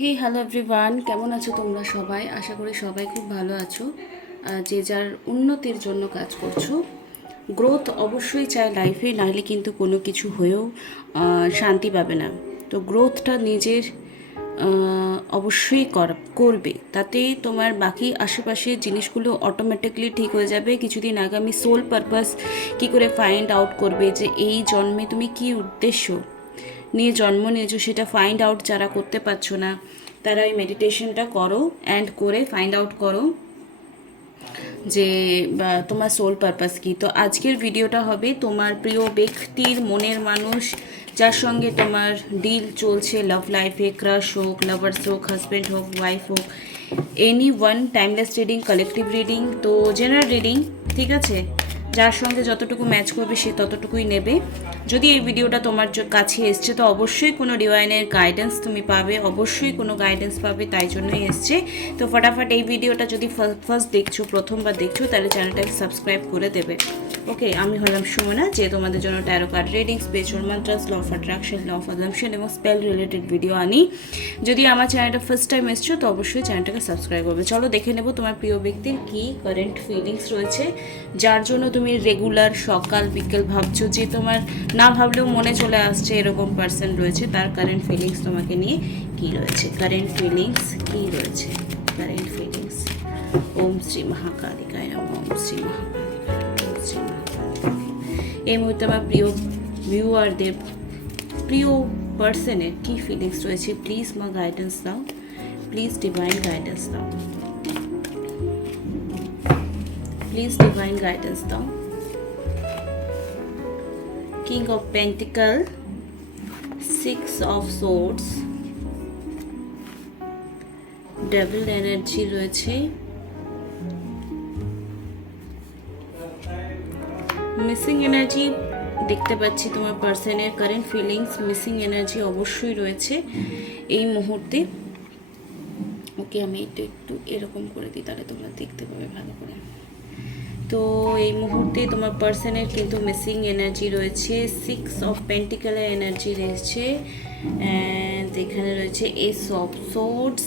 Hello everyone, কেমন আছো তোমরা সবাই? আশা করি সবাই খুব ভালো আছো। যে যার উন্নতির জন্য কাজ করছো। গ্রোথ অবশ্যই চাই লাইফে, নাহলে কিন্তু কোনো কিছু হয়েও শান্তি পাবে না। তো গ্রোথটা নিজের অবশ্যই করবে, তাতে তোমার বাকি আশেপাশের জিনিসগুলো অটোমেটিকলি ঠিক হয়ে যাবে। কিছুদিন আগে আমি সোল পারপাস কী করে ফাইন্ড আউট করবে, যে এই জন্মে তুমি কী উদ্দেশ্য নিয়ে জন্ম নিয়েছো, সেটা ফাইন্ড আউট যারা করতে পারছো না, তারা ওই মেডিটেশনটা করো অ্যান্ড করে ফাইন্ড আউট করো যে তোমার সোল পারপাস কী। তো আজকের ভিডিওটা হবে তোমার প্রিয় ব্যক্তির, মনের মানুষ, যার সঙ্গে তোমার ডিল চলছে লাভ লাইফে, ক্রাশ হোক, লাভার্স হোক, হাজব্যান্ড হোক, ওয়াইফ হোক, any one. Timeless reading, collective reading, তো জেনারেল রিডিং, ঠিক আছে? যার সঙ্গে যতটুকু ম্যাচ করবে সে ততটুকুই নেবে। যদি এই ভিডিওটা তোমার কাছে এসছে তো অবশ্যই কোনো ডিভাইনের গাইডেন্স তুমি পাবে, অবশ্যই কোনো গাইডেন্স পাবে, তাই জন্যই এসছে। তো ফটাফট এই ভিডিওটা যদি ফার্স্ট দেখছো, প্রথমবার দেখছো, তাহলে চ্যানেলটাকে সাবস্ক্রাইব করে দেবে। ওকে, আমি হলাম সুমনা, যে তোমাদের জন্য tarot card reading, spiritual mantras, law of attraction, law of assumption এবং স্পেল রিলেটেড ভিডিও আনি। যদি আমার চ্যানেলটা ফার্স্ট টাইম এসছো তো অবশ্যই চ্যানেলটাকে সাবস্ক্রাইব করবে। চলো দেখে নেবো তোমার প্রিয় ব্যক্তির কী কারেন্ট ফিলিংস রয়েছে, যার জন্য তুমি রেগুলার সকাল বিকেল ভাবছো, যে তোমার না ভাবলেও মনে চলে আসছে এরকম পার্সন রয়েছে। তার কারেন্ট ফিলিংস তোমাকে নিয়ে কী রয়েছে, কারেন্ট ফিলিংস কী রয়েছে, কারেন্ট ফিলিংস। ওম শ্রী মহাকালিকায় নমঃ, ওম শ্রী মহাকালিকায় নমঃ, ওম শ্রী মহাকালিকায়। এই মুহূর্তে আমার প্রিয় ভিউয়ারদের, প্রিয় পার্সনের কী ফিলিংস রয়েছে, প্লিজ মা গাইডেন্স দাও, প্লিজ ডিভাইন গাইডেন্স দাও, প্লিজ ডিভাইন গাইডেন্স দাও। King of pentacle, six of swords, devil energy রয়েছে, মিসিং এনার্জি দেখতে পাচ্ছি তোমার পার্সনের কারেন্ট ফিলিংস, মিসিং এনার্জি অবশ্যই রয়েছে এই মুহূর্তে। ওকে, আমি একটু এরকম করে দিই, তাহলে তোমরা দেখতে পাবে ভালো করে। তো এই মুহূর্তে তোমার পার্সনের কিন্তু মিসিং এনার্জি রয়েছে, সিক্স অফ পেন্টিকলের এনার্জি রয়েছে, অ্যান্ড এখানে রয়েছে এস অফ সোর্ডস।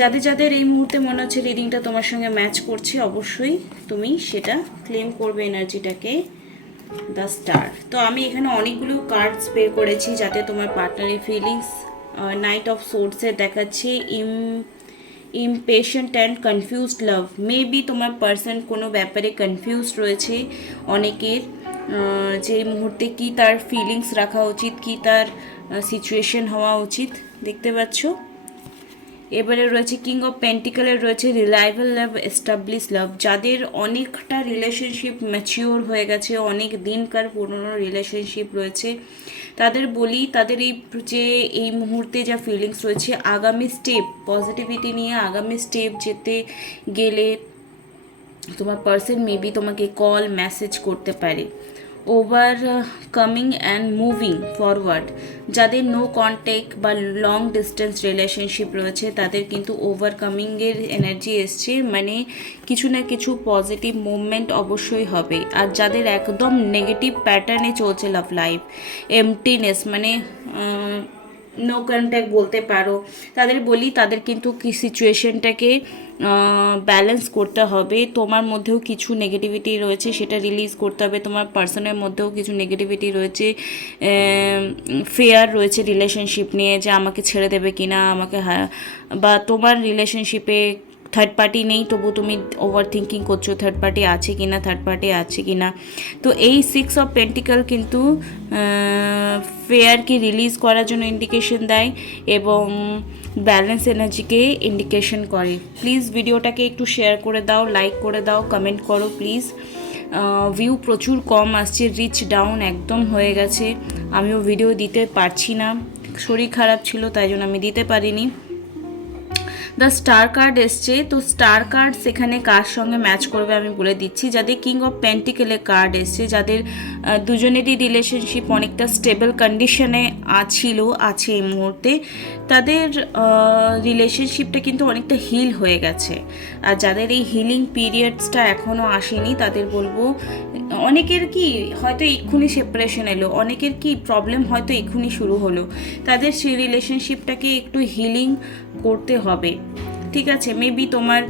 যাদের যাদের এই মুহূর্তে মনে হচ্ছে রিডিংটা তোমার সঙ্গে ম্যাচ করছে, অবশ্যই তুমি সেটা ক্লেম করবে এনার্জিটাকে। The star. তো আমি এখানে অনেকগুলো কার্ডস বের করেছি যাতে তোমার পার্টনারের ফিলিংস। নাইট অফ সোর্সের দেখাচ্ছে impatient and confused love. Maybe তোমার পার্সন কোনো ব্যাপারে কনফিউজড রয়েছে অনেকের, যে এই মুহূর্তে কী তার ফিলিংস রাখা উচিত, কী তার সিচুয়েশন হওয়া উচিত, দেখতে পাচ্ছ। এবারে রয়েছে কিং অফ পেন্টিকলের রয়েছে রিলায়েবল লাভ, এস্টাবলিশ লাভ। যাদের অনেকটা রিলেশনশিপ ম্যাচিওর হয়ে গেছে, অনেক দিনকার পুরনো রিলেশনশিপ রয়েছে, তাদের বলি, তাদের এই মুহূর্তে যা ফিলিংস রয়েছে, আগামী স্টেপ, পজিটিভিটি নিয়ে আগামী স্টেপ যেতে গেলে তোমার পার্সন মেবি তোমাকে কল মেসেজ করতে পারে। Over coming and moving forward. যাদের নো কন্ট্যাক্ট বা লং ডিস্টেন্স রিলেশনশিপ রয়েছে, তাদের কিন্তু ওভারকামিংয়ের এনার্জি এসছে, মানে কিছু না কিছু পজিটিভ মুভমেন্ট অবশ্যই হবে। আর যাদের একদম নেগেটিভ প্যাটার্নে চলছে লাভ লাইফ, এমটিনেস, মানে নো কন্ট্যাক্ট বলতে পারো, তাদের বলি, তাদের কিন্তু কি সিচুয়েশনটাকে ব্যালেন্স করতে হবে। তোমার মধ্যেও কিছু নেগেটিভিটি রয়েছে, সেটা রিলিজ করতে হবে। তোমার পার্সনের মধ্যেও কিছু নেগেটিভিটি রয়েছে, ফেয়ার রয়েছে রিলেশনশিপ নিয়ে, যে আমাকে ছেড়ে দেবে কিনা, আমাকে বা তোমার রিলেশনশিপে থার্ড পার্টি নেই, তবু তুমি ওভার থিঙ্কিং করছো থার্ড পার্টি আছে কিনা, থার্ড পার্টি আছে কিনা। তো এই সিক্স অফ পেন্টিকল কিন্তু ফেয়ারকে রিলিজ করার জন্য ইন্ডিকেশন দেয় এবং ব্যালেন্স এনার্জিকে ইন্ডিকেশন করে। প্লিজ ভিডিওটাকে একটু শেয়ার করে দাও, লাইক করে দাও, কমেন্ট করো প্লিজ। ভিউ প্রচুর কম আসছে, রিচ ডাউন একদম হয়ে গেছে। আমিও ভিডিও দিতে পারছি না, শরীর খারাপ ছিল, তাই জন্য আমি দিতে পারিনি। দ্য স্টার কার্ড এসছে, তো স্টার কার্ড সেখানে কার সঙ্গে ম্যাচ করবে আমি বলে দিচ্ছি। যাদের কিং অফ পেন্টিকেলের কার্ড এসছে, যাদের দুজনেরই রিলেশনশিপ অনেকটা স্টেবল কন্ডিশনে আছে এই মুহূর্তে, তাদের রিলেশনশিপটা কিন্তু অনেকটা হিল হয়ে গেছে। আর যাদের এই হিলিং পিরিয়ডসটা এখনও আসেনি তাদের বলবো, অনেকের কি হয়তো এক্ষুনি সেপারেশন এলো, অনেকের কি প্রবলেম হয়তো এক্ষুনি শুরু হলো, তাদের সেই রিলেশনশিপটাকে একটু হিলিং করতে হবে। ঠিক আছে, মেবি তোমার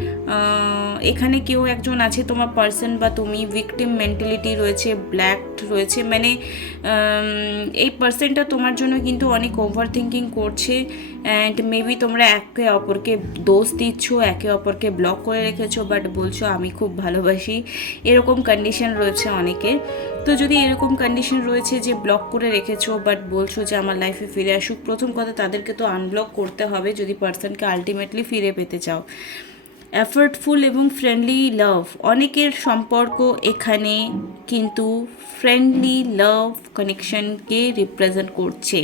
এখানে কেউ একজন আছে, তোমার পার্সন বা তুমি, ভিকটিম মেন্টালিটি রয়েছে, ব্ল্যাক রয়েছে, মানে এই পার্সনটা তোমার জন্য কিন্তু অনেক ওভার থিঙ্কিং করছে। অ্যান্ড মেবি তোমরা একে অপরকে দোষ দিচ্ছ, একে অপরকে ব্লক করে রেখেছো, বাট বলছো আমি খুব ভালোবাসি, এরকম কন্ডিশন রয়েছে অনেকের। তো যদি এরকম কন্ডিশন রয়েছে যে ব্লক করে রেখেছো বাট বলছো যে আমার লাইফে ফিরে আসুক, প্রথম কথা তাদেরকে তো আনব্লক করতে হবে যদি পার্সনকে আলটিমেটলি ফিরে পেতে চাও। এফর্টফুল এবং ফ্রেন্ডলি লাভ, অনেকের সম্পর্ক এখানে কিন্তু ফ্রেন্ডলি লাভ কানেকশনকে রিপ্রেজেন্ট করছে।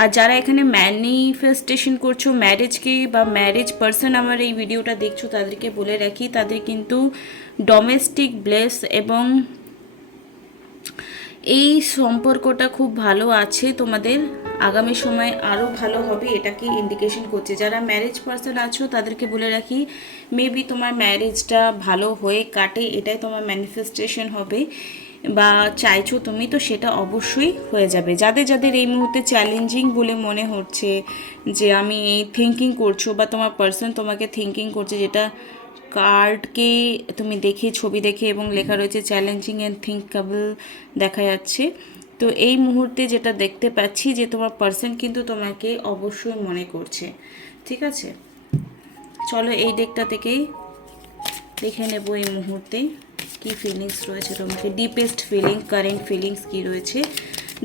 আর যারা এখানে ম্যানিফেস্টেশন করছো ম্যারেজকে বা ম্যারেজ পার্সন আমার এই ভিডিওটা দেখছো, তাদেরকে বলে রাখি তাদের কিন্তু ডোমেস্টিক ব্লেস এবং এই সম্পর্কটা খুব ভালো আছে, তোমাদের আগামী সময় আরও ভালো হবে, এটাকে ইন্ডিকেশন করছে। যারা ম্যারেজ পার্সন আছো তাদেরকে বলে রাখি মেবি তোমার ম্যারেজটা ভালো হয়ে কাটে, এটাই তোমার ম্যানিফেস্টেশন হবে বা চাইছো তুমি, তো সেটা অবশ্যই হয়ে যাবে। যাদের যাদের এই মুহূর্তে চ্যালেঞ্জিং বলে মনে হচ্ছে যে আমি এই থিঙ্কিং করছো বা তোমার পার্সন তোমাকে থিঙ্কিং করছে, যেটা কার্ডকে তুমি দেখে, ছবি দেখে এবং লেখা রয়েছে চ্যালেঞ্জিং অ্যান্ড থিঙ্কেবল দেখা যাচ্ছে। তো এই মুহূর্তে যেটা দেখতে পাচ্ছি যে তোমার পার্সন কিন্তু তোমাকে অবশ্যই মনে করছে। ঠিক আছে, চলো এই ডেকটা থেকেই দেখে নেব এই মুহূর্তে কী ফিলিংস রয়েছে তোমাকে, ডিপেস্ট ফিলিং, কারেন্ট ফিলিংস কী রয়েছে।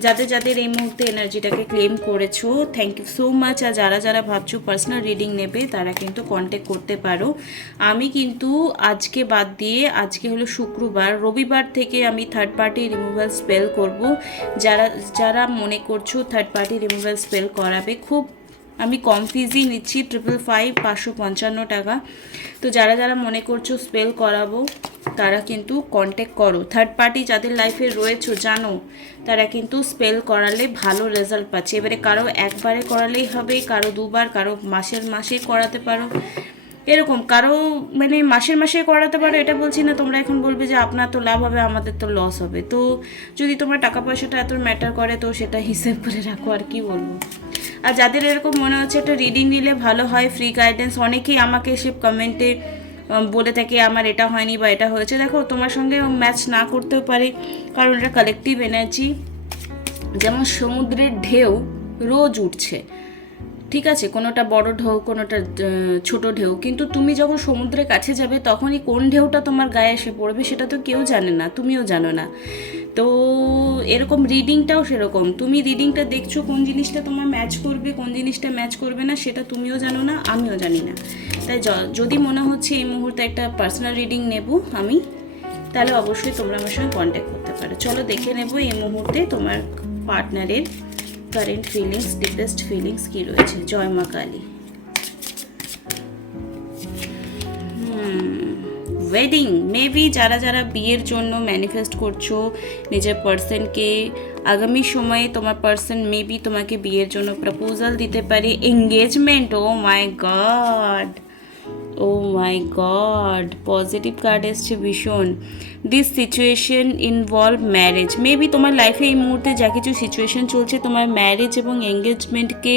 যাদের যাদের এই মুহূর্তে এনার্জিটাকে ক্লেম করেছো, থ্যাংক ইউ সো মাচ। আর যারা যারা ভাবছো পার্সোনাল রিডিং নেবে তারা কিন্তু কন্ট্যাক্ট করতে পারো। আমি কিন্তু আজকে বাদ দিয়ে, আজকে হলো শুক্রবার, রবিবার থেকে আমি থার্ড পার্টি রিমুভাল স্পেল করব। যারা যারা মনে করছো থার্ড পার্টি রিমুভাল স্পেল করাবে, খুব আমি কম ফিজই নিচ্ছি, 555 555 টাকা। তো যারা যারা মনে করছো স্পেল করাবো তারা কিন্তু কন্ট্যাক্ট করো। থার্ড পার্টি যাদের লাইফে রয়েছো জানো তারা কিন্তু স্পেল করালে ভালো রেজাল্ট পাচ্ছে। এবারে কারো একবারে করালেই হবে, কারো দুবার, কারো মাসে করাতে পারো, এরকম কারো মানে মাসে করাতে পারো। এটা বলছি না তোমরা এখন বলবে যে আপনার তো লাভ হবে আমাদের তো লস হবে। তো যদি তোমার টাকা পয়সাটা এত ম্যাটার করে তো সেটা হিসেব করে রাখো, আর কি বলবো। আর যাদের এরকম মনে হচ্ছে একটা রিডিং নিলে ভালো হয়, ফ্রি গাইডেন্স, অনেকেই আমাকে এসে কমেন্টে বলে থাকে আমার এটা হয়নি বা এটা হয়েছে। দেখো তোমার সঙ্গে ম্যাচ না করতেও পারে, কারণ এটা কালেকটিভ এনার্জি। যেমন সমুদ্রের ঢেউ রোজ উঠছে, ঠিক আছে, কোনোটা বড় ঢেউ, কোনোটা ছোট ঢেউ, কিন্তু তুমি যখন সমুদ্রের কাছে যাবে তখনই কোন ঢেউটা তোমার গায়ে এসে পড়বে সেটা তো কেউ জানে না, তুমিও জানো না। তো এরকম রিডিংটাও সেরকম, তুমি রিডিংটা দেখছো কোন জিনিসটা তোমার ম্যাচ করবে, কোন জিনিসটা ম্যাচ করবে না সেটা তুমিও জানো না, আমিও জানি না। তাই যদি মনে হচ্ছে এই মুহূর্তে একটা পার্সোনাল রিডিং নেব আমি, তাহলে অবশ্যই তোমরা আমার সঙ্গে কন্ট্যাক্ট করতে পারো। চলো দেখে নেব এই মুহূর্তে তোমার পার্টনারের কারেন্ট ফিলিংস, ডিপেস্ট ফিলিংস কী রয়েছে। জয় মা কালী। ওয়েডিং, মেবি যারা যারা বিয়ের জন্য ম্যানিফেস্ট করছো নিজের পার্সনকে, আগামী সময়ে তোমার পার্সন মেবি তোমাকে বিয়ের জন্য প্রপোজাল দিতে পারে, এঙ্গেজমেন্ট। ও মাই গড, ও মাই গড, পজিটিভ কার্ড এসছে ভীষণ। This situation involve marriage, maybe তোমার লাইফে এই মুহূর্তে যা কিছু সিচুয়েশন চলছে তোমার ম্যারেজ এবং এঙ্গেজমেন্টকে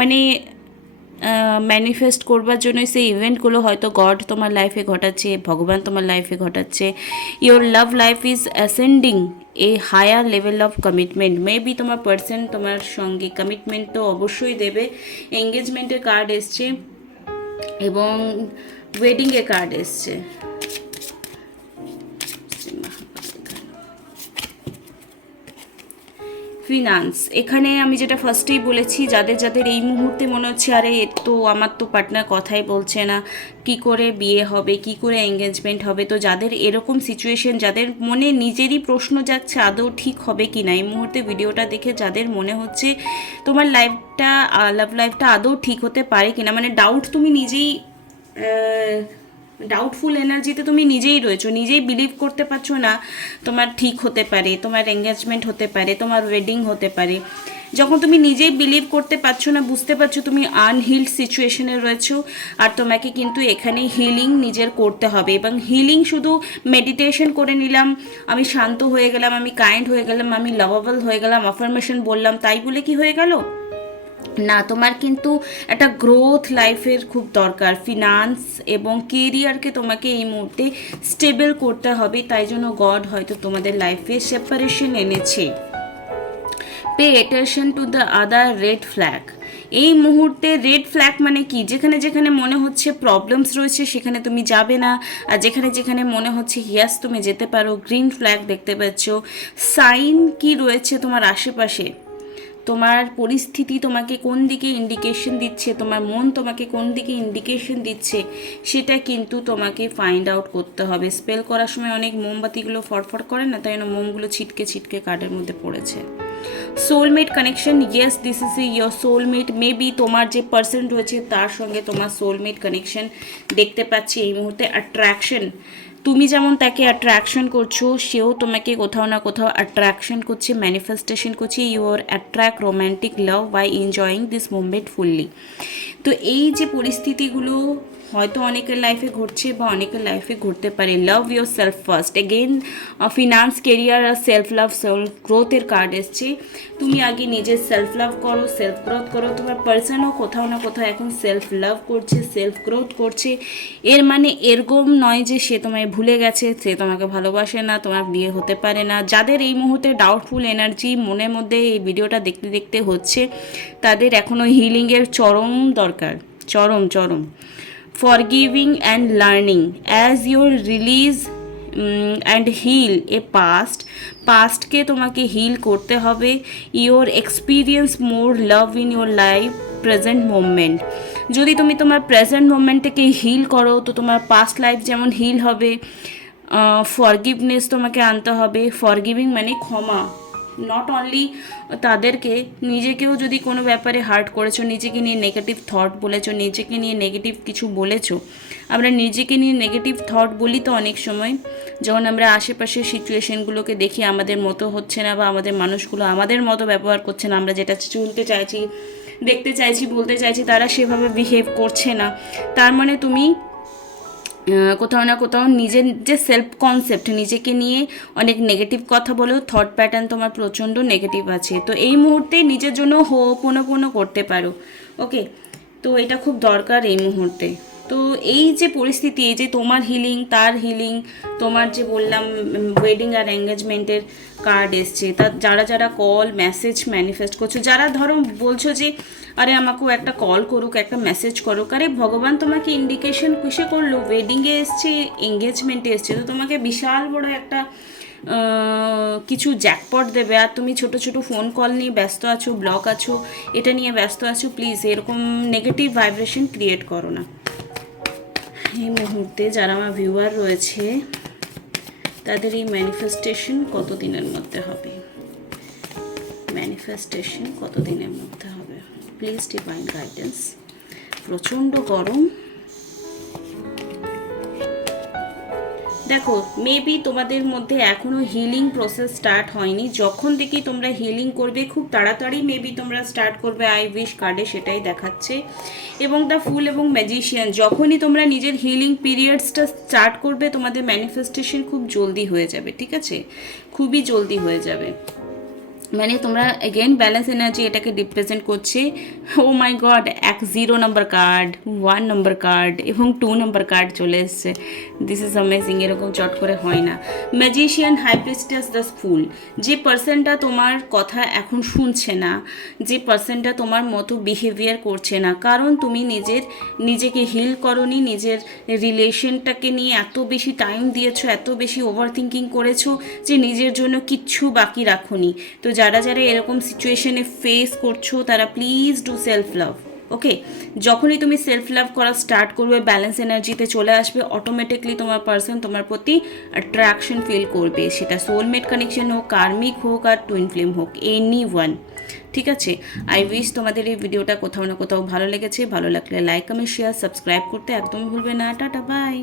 মানে ম্যানিফেস্ট করবার জন্য সেই ইভেন্টগুলো হয়তো গড তোমার লাইফে ঘটাচ্ছে, ভগবান তোমার লাইফে ঘটাচ্ছে। Your love life is ascending a higher level of commitment, maybe তোমার পার্সন তোমার সঙ্গে কমিটমেন্ট তো অবশ্যই দেবে। এঙ্গেজমেন্টের কার্ড এসছে এবং ওয়েডিংয়ের কার্ড এসছে। ফিনান্স, এখানে আমি যেটা ফার্স্টেই বলেছি, যাদের যাদের এই মুহূর্তে মনে হচ্ছে আরে তো আমার তো পার্টনার কথাই বলছে না, কি করে বিয়ে হবে, কি করে এঙ্গেজমেন্ট হবে, তো যাদের এরকম সিচুয়েশন, যাদের মনে নিজেরই প্রশ্ন যাচ্ছে আদৌ ঠিক হবে কি না, এই মুহূর্তে ভিডিওটা দেখে যাদের মনে হচ্ছে তোমার লাইফটা, লাভ লাইফটা আদৌ ঠিক হতে পারে কিনা, মানে ডাউট, তুমি নিজেই ডাউটফুল এনার্জিতে তুমি নিজেই রয়েছো, নিজেই বিলিভ করতে পারছো না তোমার ঠিক হতে পারে, তোমার এঙ্গেজমেন্ট হতে পারে, তোমার ওয়েডিং হতে পারে। যখন তুমি নিজেই বিলিভ করতে পারছো না, বুঝতে পারছো তুমি আনহিলড সিচুয়েশনে রয়েছো, আর তোমাকে কিন্তু এখানে হিলিং নিজের করতে হবে। এবং হিলিং শুধু মেডিটেশন করে নিলাম, আমি শান্ত হয়ে গেলাম, আমি কাইন্ড হয়ে গেলাম, আমি লাভাবল হয়ে গেলাম, অ্যাফার্মেশন বললাম, তাই বলে কি হয়ে গেল না। তোমার কিন্তু একটা গ্রোথ লাইফের খুব দরকার। ফিনান্স এবং কেরিয়ারকে তোমাকে এই মুহূর্তে স্টেবল করতে হবে, তাই জন্য গড হয়তো তোমাদের লাইফে সেপারেশন এনেছে। Pay attention to the other red flag. এই মুহূর্তে রেড ফ্ল্যাগ মানে কি, যেখানে যেখানে মনে হচ্ছে প্রবলেমস রয়েছে সেখানে তুমি যাবে না, আর যেখানে যেখানে মনে হচ্ছে ইয়াস তুমি যেতে পারো, গ্রিন ফ্ল্যাগ দেখতে পাচ্ছ। সাইন কি রয়েছে তোমার আশেপাশে, তোমার পরিস্থিতি তোমাকে কোন দিকে ইন্ডিকেশন দিচ্ছে, তোমার মন তোমাকে কোন দিকে ইন্ডিকেশন দিচ্ছে, সেটা কিন্তু তোমাকে ফাইন্ড আউট করতে হবে। স্পেল করার সময় অনেক মোমবাতিগুলো ফটফট করে না, তাই জন্য মোমগুলো ছিটকে ছিটকে কার্ডের মধ্যে পড়েছে। Soulmate connection, yes this is your soulmate. Maybe তোমার যে পার্সন রয়েছে তার সঙ্গে তোমার সোলমেট কানেকশন দেখতে পাচ্ছি এই মুহূর্তে। অ্যাট্রাকশন, তুমি যেমন তাকে অ্যাট্রাকশন করছো, সেও তোমাকে কোথাও না কোথাও অ্যাট্রাকশন করছে, ম্যানিফেস্টেশন করছে। Your attract romantic love by enjoying this moment fully. তো এই যে পরিস্থিতিগুলো হয়তো অনেকের লাইফে ঘটছে বা অনেকের লাইফে ঘটতে পারে। Love your self first. Again finance, career আর সেলফ লাভ, সেলফ গ্রোথের কার্ড এসছে। তুমি আগে নিজের সেলফ লাভ করো, সেলফ গ্রোথ করো। তোমার পার্সনও কোথাও না কোথাও এখন সেলফ লাভ করছে, সেলফ গ্রোথ করছে। এর মানে এরকম নয় যে সে তোমায় ভুলে গেছে, সে তোমাকে ভালোবাসে না, তোমার বিয়ে হতে পারে না। যাদের এই মুহূর্তে ডাউটফুল এনার্জি মনের মধ্যে এই ভিডিওটা দেখতে দেখতে হচ্ছে, তাদের এখনও হিলিংয়ের চরম দরকার, চরম চরম। Forgiving and learning as you release and heal a পাস্টকে তোমাকে হিল করতে হবে। Your experience more love in your life present moment. যদি তুমি তোমার প্রেজেন্ট মোমেন্টটাকে হিল করো তো তোমার পাস্ট লাইফ যেমন হিল হবে। ফরগিভনেস তোমাকে আনতে হবে। ফরগিভিং মানে ক্ষমা, নট অনলি তাদেরকে, নিজেকেও যদি কোনো ব্যাপারে হার্ট করেছো, নিজেকে নিয়ে নেগেটিভ থট বলেছো, নিজেকে নিয়ে নেগেটিভ কিছু বলেছো। আমরা নিজেকে নিয়ে নেগেটিভ থট বলি তো অনেক সময়, যখন আমরা আশেপাশের সিচুয়েশনগুলোকে দেখি আমাদের মতো হচ্ছে না বা আমাদের মানুষগুলো আমাদের মতো ব্যবহার করছে না, আমরা যেটা চলতে চাইছি, দেখতে চাইছি, বলতে চাইছি, তারা সেভাবে বিহেভ করছে না, তার মানে তুমি কোথাও না কোথাও নিজের যে সেলফ কনসেপ্ট, নিজেকে নিয়ে অনেক নেগেটিভ কথা বলেও থট প্যাটার্ন তোমার প্রচণ্ড নেগেটিভ আছে। তো এই মুহূর্তে নিজের জন্য হোপোনোপোনো করতে পারো। ওকে, তো এটা খুব দরকার এই মুহূর্তে। তো এই যে পরিস্থিতি, এই যে তোমার হিলিং, তার হিলিং, তোমার যে বললাম ওয়েডিং আর এঙ্গেজমেন্টের কার্ড এসছে, তা যারা যারা কল মেসেজ ম্যানিফেস্ট করছো, যারা ধরো বলছো যে আরে আমাকেও একটা কল করুক, একটা মেসেজ করুক, আরে ভগবান তোমাকে ইন্ডিকেশন কিসে করলো, ওয়েডিংয়ে এসছে, এঙ্গেজমেন্টে এসছে, তো তোমাকে বিশাল বড় একটা কিছু জ্যাকপট দেবে। আর তুমি ছোট ছোট ফোন কল নিয়ে ব্যস্ত আছো, ব্লক আছো, এটা নিয়ে ব্যস্ত আছো। প্লিজ এরকম নেগেটিভ ভাইব্রেশন ক্রিয়েট করো না। এই মুহূর্তে যারা আমার ভিউয়ার রয়েছে তাদের এই ম্যানিফেস্টেশন কত দিনের মধ্যে হবে, ম্যানিফেস্টেশন কত দিনের মধ্যে হবে, প্লিজ ডিভাইন গাইডেন্স। প্রচণ্ড গরম। দেখো মেবি তোমাদের মধ্যে এখনও হিলিং প্রসেস স্টার্ট হয়নি। যখন দেখি তোমরা হিলিং করবে খুব তাড়াতাড়ি মেবি তোমরা স্টার্ট করবে। আই উইশ কার্ডে সেটাই দেখাচ্ছে। এবং দ্য ফুল এবং ম্যাজিশিয়ান, যখনই তোমরা নিজের হিলিং পিরিয়ডসটা স্টার্ট করবে তোমাদের ম্যানিফেস্টেশন খুব জলদি হয়ে যাবে, ঠিক আছে, খুবই জলদি হয়ে যাবে। মানে তোমরা এগেন ব্যালেন্স এনার্জি এটাকে রিপ্রেজেন্ট করছে। ও মাই গড, 0 নম্বর কার্ড, 1 নম্বর কার্ড এবং 2 নম্বর কার্ড চলে এসছে। দিস ইজ অ্যামেজিং, এরকম চট করে হয় না। ম্যাজিশিয়ান, হাই প্রিস্টেস, দ্য ফুল। যে পার্সনটা তোমার কথা এখন শুনছে না, যে পার্সনটা তোমার মতো বিহেভিয়ার করছে না, কারণ তুমি নিজেকে হিল করনি, নিজের রিলেশনটাকে নিয়ে এত বেশি টাইম দিয়েছো, এত বেশি ওভার থিঙ্কিং করেছো যে নিজের জন্য কিচ্ছু বাকি রাখোনি। তো যারা যারা এরকম সিচুয়েশনে ফেস করছো তারা প্লিজ ডু সেলফ লাভ। ওকে, যখনই তুমি সেলফ লাভ করা স্টার্ট করবে, ব্যালেন্স এনার্জিতে চলে আসবে, অটোমেটিকলি তোমার পার্সন তোমার প্রতি অ্যাট্রাকশন ফিল করবে। সেটা সোলমেট কানেকশন হোক, কার্মিক হোক আর টুইন ফ্লেম হোক, এনি ওয়ান, ঠিক আছে। আই উইশ তোমাদের এই ভিডিওটা কোথাও না কোথাও ভালো লেগেছে। ভালো লাগলে লাইক, কমেন্ট, শেয়ার, সাবস্ক্রাইব করতে একদম ভুলবে না। Tata, by.